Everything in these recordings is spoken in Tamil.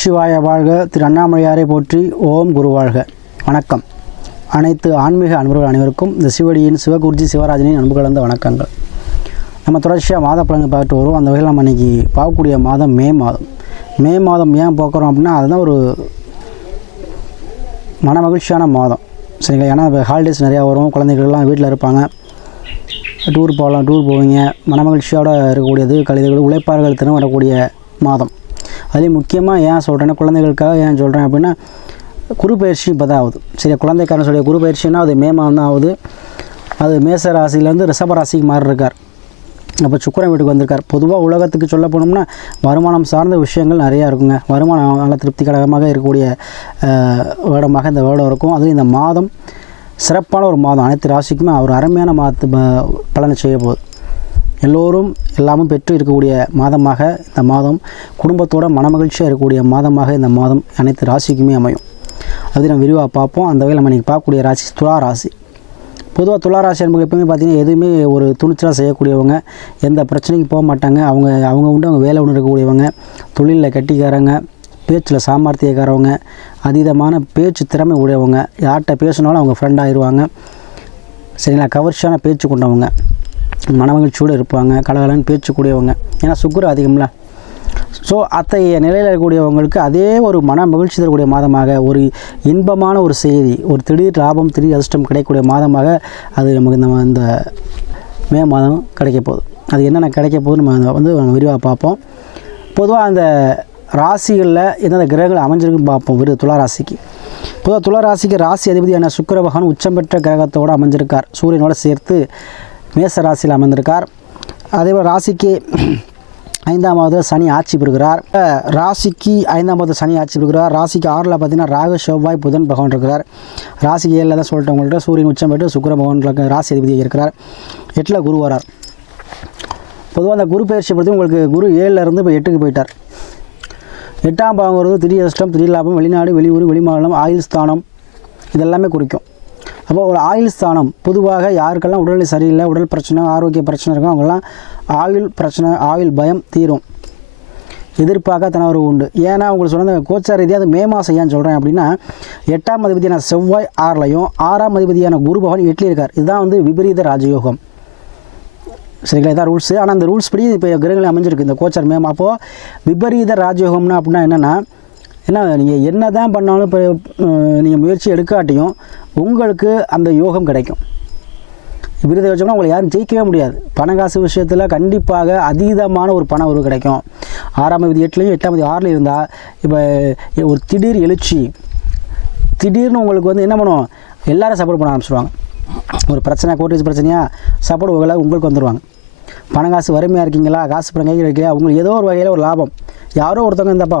சிவாய வாழ்க. திரு அண்ணாமலையாரை போற்றி ஓம் குரு வாழ்க. வணக்கம். அனைத்து ஆன்மீக அன்பர்கள் அனைவருக்கும் இந்த சிவடியின் சிவகுருஜி சிவராஜனின் அன்பு கலந்த வணக்கங்கள். நம்ம தொடர்ச்சியாக மாத பழங்கு பார்த்துட்டு வருவோம். அந்த வகையில் நம்ம இன்றைக்கி பார்க்கக்கூடிய மாதம் மே மாதம். மே மாதம் ஏன் பார்க்குறோம் அப்படின்னா அதுதான் ஒரு மன மகிழ்ச்சியான மாதம். சரிங்களா? ஏன்னா ஹாலிடேஸ் நிறையா வரும். குழந்தைகள்லாம் வீட்டில் இருப்பாங்க. டூர் போகலாம் டூர் போவீங்க. மன மகிழ்ச்சியோடு இருக்கக்கூடியது கழுதைகள் உழைப்பார்கள் தினம் வரக்கூடிய மாதம். அதுலேயும் முக்கியமாக ஏன் சொல்கிறேன்னா குழந்தைகளுக்காக ஏன் சொல்கிறேன் அப்படின்னா குரு பயிற்சி இப்போ தான் ஆகுது. சரி குழந்தைக்காரன் சொல்லிய குரு பயிற்சின்னா அது மே மாதம் தான் ஆகுது. அது மேச ராசியிலேருந்து ரிஷப ராசிக்கு மாறி இருக்கார் அப்போ சுக்கரன் வீட்டுக்கு வந்திருக்கார். பொதுவாக உலகத்துக்கு சொல்ல போனோம்னா வருமானம் சார்ந்த விஷயங்கள் நிறையா இருக்குங்க. வருமானம் நல்ல திருப்திகரமாக இருக்கக்கூடிய வேடமாக இந்த வேடம் இருக்கும். அதுவும் இந்த மாதம் சிறப்பான ஒரு மாதம். அனைத்து ராசிக்குமே அவர் அருமையான மாதத்து பலனை செய்ய போகுது. எல்லோரும் எல்லாமும் பெற்று இருக்கக்கூடிய மாதமாக இந்த மாதம் குடும்பத்தோட மனமகிழ்ச்சியாக இருக்கக்கூடிய மாதமாக இந்த மாதம் அனைத்து ராசிக்குமே அமையும். அது நம்ம விரிவாக பார்ப்போம். அந்த வகையில் நம்ம இன்றைக்கி பார்க்கக்கூடிய ராசி துலா ராசி. பொதுவாக துலா ராசி என்பது எப்பவுமே பார்த்தீங்கன்னா எதுவுமே ஒரு துணிச்சலாக செய்யக்கூடியவங்க எந்த பிரச்சனைக்கும் போக மாட்டாங்க. அவங்க அவங்க உண்டு அவங்க வேலை ஒன்று இருக்கக்கூடியவங்க தொழிலில் கட்டிக்காரங்க பேச்சில் சாமர்த்தியக்காரவங்க அதீதமான பேச்சு திறமை உடையவங்க. யார்கிட்ட பேசினாலும் அவங்க ஃப்ரெண்ட் ஆயிடுவாங்க சரிங்களா? கவர்ச்சியான பேச்சு கொண்டவங்க. மனமகிழ்ச்சியோடு இருப்பாங்க கலகலன்னு பேச்சு கூடியவங்க. ஏன்னா சுக்குரு அதிகம்ல. ஸோ அத்தகைய நிலையில் இருக்கக்கூடியவங்களுக்கு அதே ஒரு மன மகிழ்ச்சி தரக்கூடிய மாதமாக ஒரு இன்பமான ஒரு செய்தி ஒரு திடீர் லாபம் திடீர் அதிர்ஷ்டம் கிடைக்கக்கூடிய மாதமாக அது நமக்கு நம்ம இந்த மே மாதம் கிடைக்க போகுது. அது என்னென்ன கிடைக்க போகுது நம்ம வந்து விரிவாக பார்ப்போம். பொதுவாக அந்த ராசிகளில் எந்தெந்த கிரகங்கள் அமைஞ்சிருக்குன்னு பார்ப்போம் விரு துலா ராசிக்கு. பொதுவாக துளாராசிக்கு ராசி அதிபதியான சுக்கர பகவான் உச்சம் பெற்ற கிரகத்தோடு அமைஞ்சிருக்கார். சூரியனோட சேர்த்து மேச ராசியில் அமர்ந்திருக்கார். அதேபோல் ராசிக்கு ஐந்தாமாவது சனி ஆட்சி பெறுகிறார். ராசிக்கு ஐந்தாமாவது சனி ஆட்சி பெறுகிறார். ராசிக்கு ஆறில் பார்த்தீங்கன்னா ராகு செவ்வாய் புதன் பகவான் இருக்கிறார். ராசிக்கு ஏழில் தான் சொல்லிட்டு உங்கள்கிட்ட சூரியன் உச்சம் பெற்று சுக்கிர பகவான் இருக்க- ராசி அதிபதியாக இருக்கிறார். எட்டில் குரு வரார். பொதுவாக அந்த குரு பயிற்சி பொறுத்து உங்களுக்கு குரு ஏழுல இருந்து இப்போ எட்டுக்கு போயிட்டார். எட்டாம் பாவங்கிறது வருவது திடீர் அதிர்ஷ்டம் திடீர் லாபம் வெளிநாடு வெளியூர் வெளிமாநிலம் ஆயுள் ஸ்தானம் இதெல்லாமே குறிக்கும். அப்போ ஒரு ஆயுள் ஸ்தானம் பொதுவாக யாருக்கெல்லாம் உடல்நிலை சரியில்லை உடல் பிரச்சனை ஆரோக்கிய பிரச்சனை இருக்கும் அவங்கெல்லாம் ஆயுள் பிரச்சனை ஆயுள் பயம் தீரும். எதிர்பார்க்க தனவர் உண்டு. ஏன்னா உங்களுக்கு சொன்ன கோச்சார் ரீதியாக அது மே மாதம் ஏன் சொல்கிறேன் அப்படின்னா எட்டாம் அதிபதியான செவ்வாய் ஆறுலையும் ஆறாம் அதிபதியான குரு பகவான் எட்டில் இருக்கார். இதுதான் வந்து விபரீத ராஜயோகம். சரிங்களா? இதான் ரூல்ஸு ஆனால் அந்த ரூல்ஸ் படி இப்போ கிரகங்கள் அமைஞ்சிருக்கு இந்த கோச்சர் மேம் அப்போது விபரீத ராஜயோகம்னா அப்படின்னா என்னென்னா என்ன நீங்கள் என்ன தான் பண்ணாலும் இப்போ நீங்கள் முயற்சி எடுக்காட்டியும் உங்களுக்கு அந்த யோகம் கிடைக்கும். விருதை வச்சோம்னா உங்களை யாரும் ஜெயிக்கவே முடியாது. பணம் காசு விஷயத்தில் கண்டிப்பாக அதீதமான ஒரு பண உறவு கிடைக்கும். ஆறாம் விதி எட்டுலையும் எட்டாம் விதி ஆறில் இருந்தால் இப்போ ஒரு திடீர் எழுச்சி திடீர்னு உங்களுக்கு வந்து என்ன பண்ணும்? எல்லாரும் சப்போர்ட் பண்ண ஆரம்பிச்சிடுவாங்க ஒரு பிரச்சனை கோட்டேஜ் பிரச்சனையாக சப்போர்ட் உங்களை உங்களுக்கு வந்துடுவாங்க பணம் காசு வறுமையாக இருக்கீங்களா? காசு பணம் கையில் இருக்கலையா உங்களுக்கு ஏதோ ஒரு வகையில் ஒரு லாபம். யாரோ ஒருத்தவங்க இந்தப்பா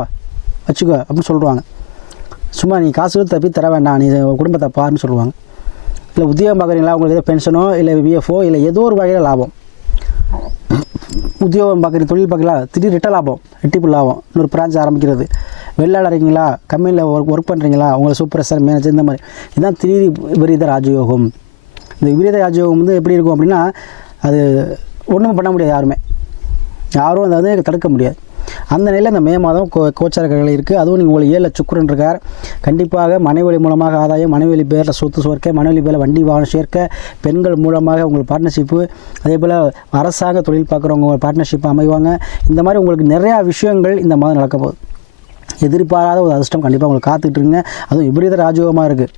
வச்சுக்கோ அப்படின்னு சொல்லுவாங்க சும்மா நீ காசு தப்பி தர வேண்டாம் நீ குடும்பத்தை பாருன்னு சொல்லுவாங்க. இல்லை உத்தியோகம் பார்க்குறீங்களா? உங்களுக்கு ஏதோ பென்ஷனோ இல்லை விஎஃப்ஓ இல்லை ஏதோ ஒரு வகையில் லாபம். உத்தியோகம் பார்க்குற தொழில் பார்க்கலாம் திடீர் ரிட்ட லாபம் ரெட்டிப்பு லாபம் இன்னொரு பிரான்ச் ஆரம்பிக்கிறது. வெளிநாடு இருக்கீங்களா? கம்பெனியில் ஒர்க் ஒர்க் பண்ணுறீங்களா உங்களை சார் மேனேஜர் இந்த மாதிரி. இதுதான் திடீர் விபரீத ராஜயோகம். இந்த விபரீத ராஜயோகம் வந்து எப்படி இருக்கும் அப்படின்னா அது ஒன்றும் பண்ண முடியாது யாருமே. யாரும் அதை வந்து தடுக்க முடியாது. அந்த நிலையில் இந்த மே மாதம் கோ கோச்சாரர்கள் இருக்குது அதுவும் நீங்கள் உங்களுக்கு ஏழில் சுக்குரன் இருக்கார். கண்டிப்பாக மனைவழி மூலமாக ஆதாயம் மனைவழி பேரில் சொத்து சுவர்க்க மனைவழி பேரில் வண்டி வாகனம் சேர்க்க பெண்கள் மூலமாக உங்களுக்கு பார்ட்னர்ஷிப்பு அதே போல் அரசாங்க தொழில் பார்க்குறவங்க பார்ட்னர்ஷிப் அமைவாங்க. இந்த மாதிரி உங்களுக்கு நிறையா விஷயங்கள் இந்த மாதம் நடக்க போகுது. எதிர்பாராத ஒரு அதிர்ஷ்டம் கண்டிப்பாக உங்களுக்கு காத்துட்ருங்க அதுவும் விபரீத ராஜயோகமாக இருக்குது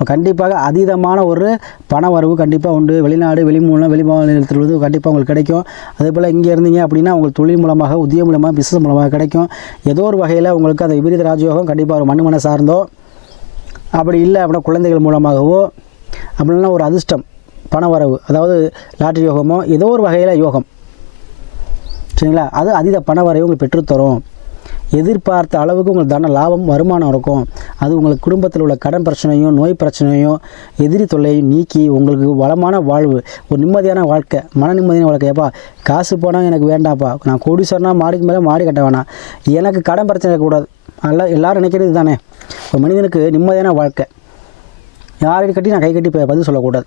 இப்போ கண்டிப்பாக அதீதமான ஒரு பண வரவு கண்டிப்பாக உண்டு. வெளிநாடு வெளிமூலம் வெளிமாநிலத்தில் வந்து கண்டிப்பாக உங்களுக்கு கிடைக்கும். அதே போல் இங்கே இருந்தீங்க அப்படின்னா உங்களுக்கு தொழில் மூலமாக உத்தியம் மூலமாக பிஸ்னஸ் மூலமாக கிடைக்கும். ஏதோ ஒரு வகையில் உங்களுக்கு அந்த விபரீத ராஜயோகம் கண்டிப்பாக ஒரு மண் சார்ந்தோ அப்படி இல்லை அப்படின்னா குழந்தைகள் மூலமாகவோ அப்படின்னா ஒரு அதிர்ஷ்டம் பண வரவு அதாவது லாட்டரி யோகமோ ஏதோ ஒரு வகையில் யோகம். சரிங்களா? அது அதீத பண வரவை உங்களுக்கு பெற்றுத்தரும் எதிர்பார்த்த அளவுக்கு உங்களுக்கு தன லாபம் வருமானம் இருக்கும். அது உங்களுக்கு குடும்பத்தில் உள்ள கடன் பிரச்சனையும் நோய் பிரச்சனையும் எதிரி தொல்லையும் நீக்கி உங்களுக்கு வளமான வாழ்வு ஒரு நிம்மதியான வாழ்க்கை மன நிம்மதியான வாழ்க்கை. ஏப்பா காசு போனால் எனக்கு வேண்டாம்ப்பா. நான் கோடீஸ்வரனா மாடிக்கு மேலே மாடி கட்ட வேணாம். எனக்கு கடன் பிரச்சனை இருக்கக்கூடாது. நல்லா எல்லோரும் நினைக்கிறது தானே ஒரு மனிதனுக்கு நிம்மதியான வாழ்க்கை. யாரையும் கட்டி நான் கை கட்டி பதில் சொல்லக்கூடாது.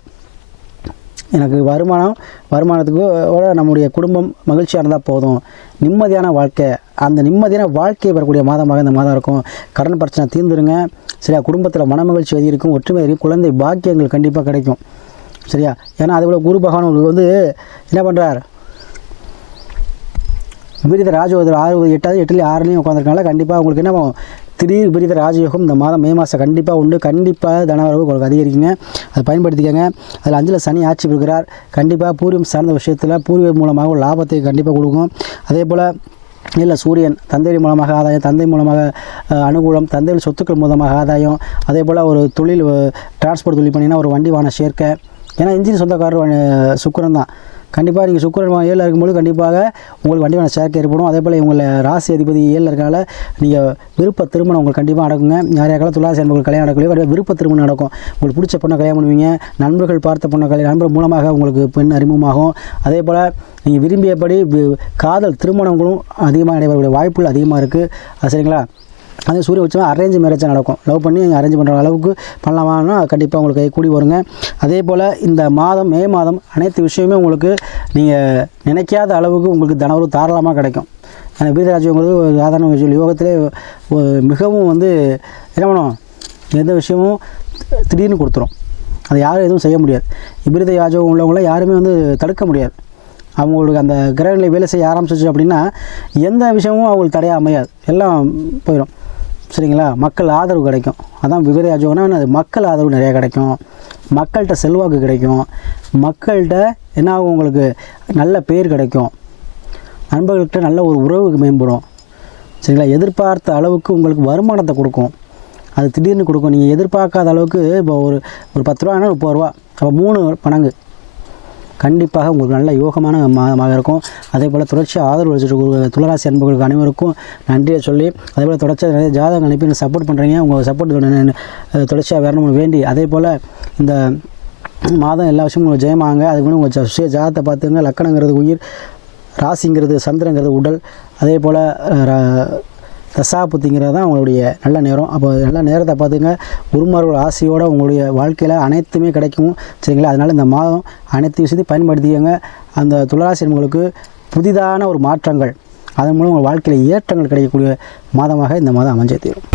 எனக்கு வருமானம் வருமானத்துக்கு ஓட நம்முடைய குடும்பம் மகிழ்ச்சியாக இருந்தால் போதும். நிம்மதியான வாழ்க்கை. அந்த நிம்மதியான வாழ்க்கையை பெறக்கூடிய மாதமாக இந்த மாதம் இருக்கும். கடன் பிரச்சனை தீர்ந்துருங்க. சரியா? குடும்பத்தில் மனமகிழ்ச்சி அதிகரிக்கும் ஒற்றுமை அதிகரிக்கும் குழந்தை பாக்கியங்கள் கண்டிப்பாக கிடைக்கும். சரியா? ஏன்னா அதுபோல் குரு பகவான் உங்களுக்கு வந்து என்ன பண்ணுறார் விபரீத ராஜயோகத்தில் ஆறு எட்டாவது எட்டுலேயும் ஆறுலேயும் உட்காந்துருக்கனால கண்டிப்பாக உங்களுக்கு என்ன திடீர் விபரீத ராஜயோகம் இந்த மாதம் மே மாதம். கண்டிப்பாக உண்டு. கண்டிப்பாக தனவரவு உங்களுக்கு அதிகரிக்குங்க. அதை பயன்படுத்திக்கங்க. அதில் அஞ்சில் சனி ஆட்சி பெறுகிறார். கண்டிப்பாக பூர்வம் சார்ந்த விஷயத்தில் பூர்வீகம் மூலமாக ஒரு லாபத்தை கண்டிப்பாக கொடுக்கும். அதே போல் இல்லை சூரியன் தந்தை மூலமாக ஆதாயம் தந்தை மூலமாக அனுகூலம் தந்தை சொத்துக்கள் மூலமாக ஆதாயம். அதே போல் ஒரு தொழில் டிரான்ஸ்போர்ட் தொழில் பண்ணிங்கன்னா ஒரு வண்டி வாகன சேர்க்கை. ஏன்னா இன்ஜின் சொந்தக்காரர் சுக்கரன் தான். கண்டிப்பாக நீங்கள் சுக்கரன் ஏழில் இருக்கும்போது கண்டிப்பாக உங்களுக்கு வண்டி சேர்க்கை ஏற்படும். அதே போல் இவங்களை ராசி அதிபதி ஏழில் இருக்கனால நீங்கள் விருப்ப திருமணம் உங்களுக்கு கண்டிப்பாக நடக்குங்க. யார் யாருக்கெல்லாம் துளாசி என்பவர்கள் கல்யாணம் நடக்கலையோ கண்டிப்பாக விருப்ப திருமணம் நடக்கும். உங்களுக்கு பிடிச்ச பொண்ணை கல்யாணம் பண்ணுவீங்க. நண்பர்கள் பார்த்த பொண்ணை கல்யாணம் நண்பர் மூலமாக உங்களுக்கு பெண் அறிமுகமாகும். அதே போல் நீங்கள் விரும்பியபடி காதல் திருமணங்களும் அதிகமாக நடைபெறக்கூடிய வாய்ப்புகள் அதிகமாக இருக்குது அது சரிங்களா? அந்த சூரிய உச்சமாக அரேஞ்ச் மேரேஜாக நடக்கும். லவ் பண்ணி அரேஞ்ச் பண்ணுற அளவுக்கு பண்ணலாமான்னா கண்டிப்பாக உங்களுக்கு கை கூடி வருங்க. அதே போல் இந்த மாதம் மே மாதம் அனைத்து விஷயமே உங்களுக்கு நீங்கள் நினைக்காத அளவுக்கு உங்களுக்கு தனவு தாராளமாக கிடைக்கும். ஏன்னா வீரராஜ்யங்கிறது ஒரு சாதாரண விஷயம் யோகத்திலே மிகவும் வந்து என்ன பண்ணும்? எந்த விஷயமும் திடீர்னு கொடுத்துரும். அதை யாரும் எதுவும் செய்ய முடியாது. விபரீத யாஜகம் உள்ளவங்கள யாருமே வந்து தடுக்க முடியாது. அவங்களுக்கு அந்த கிரகங்களை வேலை செய்ய ஆரம்பிச்சிச்சு அப்படின்னா எந்த விஷயமும் அவங்களுக்கு தடையாக அமையாது. எல்லாம் போயிடும் சரிங்களா மக்கள் ஆதரவு கிடைக்கும் அதான் விபரீத அது மக்கள் ஆதரவு நிறையா கிடைக்கும் மக்கள்கிட்ட செல்வாக்கு கிடைக்கும் மக்கள்கிட்ட என்ன ஆகும் உங்களுக்கு நல்ல பேர் கிடைக்கும் நண்பர்கள்கிட்ட நல்ல ஒரு உறவு மேம்படும் சரிங்களா எதிர்பார்த்த அளவுக்கு உங்களுக்கு வருமானத்தை கொடுக்கும் அது திடீர்னு கொடுக்கும் நீங்கள் எதிர்பார்க்காத அளவுக்கு இப்போ ஒரு ஒரு பத்து ரூபானா முப்பது ரூபா அப்போ மூணு பணங்கு கண்டிப்பாக உங்களுக்கு நல்ல யோகமான மாதமாக இருக்கும். அதே போல் தொடர்ச்சியாக ஆதரவு வச்சுட்டு துளராசி அன்புகளுக்கு அனைவருக்கும் நன்றியை சொல்லி அதே போல் தொடர்ச்சியாக நிறைய ஜாதகம் அனுப்பி சப்போர்ட் பண்ணுறீங்க உங்கள் சப்போர்ட் தொடர்ச்சியாக வரணும்னு வேண்டி அதே போல் இந்த மாதம் எல்லா விஷயமும் உங்களுக்கு ஜெயமாங்க. அதுக்கு முன்னாடி உங்கள் சுய ஜாதத்தை பார்த்துங்க லக்கணங்கிறது உயிர் ராசிங்கிறது சந்திரங்கிறது உடல். அதே போல் தசாபுத்திங்கிறது தான் அவங்களுடைய நல்ல நேரம். அப்போ நல்ல நேரத்தை பார்த்துங்க. குருமார்கள் ஆசையோடு உங்களுடைய வாழ்க்கையில் அனைத்துமே கிடைக்கும். சரிங்களா? அதனால் இந்த மாதம் அனைத்து விஷயத்தையும் பயன்படுத்திக்கங்க. அந்த துளராசி உங்களுக்கு புதிதான ஒரு மாற்றங்கள். அதன் மூலம் உங்கள் வாழ்க்கையில் ஏற்றங்கள் கிடைக்கக்கூடிய மாதமாக இந்த மாதம் அமைஞ்சே தீரும்.